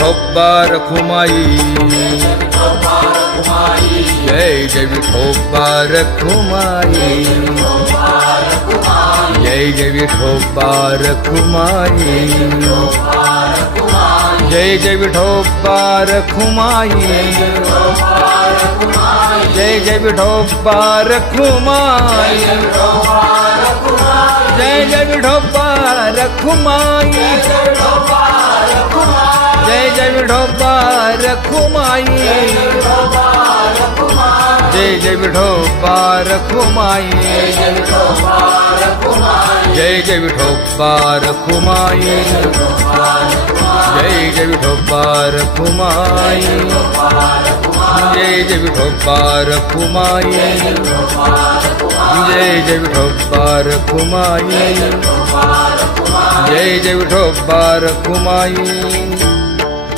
Vithoba Rakhumai, Jai Jai Vithoba Rakhumai, Jai Jai Vithoba Rakhumai, Jai Jai Vithoba Rakhumai, Jai Jai Vithoba Rakhumai, Jai Jai Vithoba Rakhumai, Jai Jai Vithoba Rakhumai, Jai Jai Vithoba Rakhumai, Jai Jai Vithoba Rakhumai, Jai Jai Vithoba Rakhumai, Jai Jai Vithoba Rakhumai, Jai Jai Vithoba Rakhumai, Jai Jai Vithoba Rakhumai.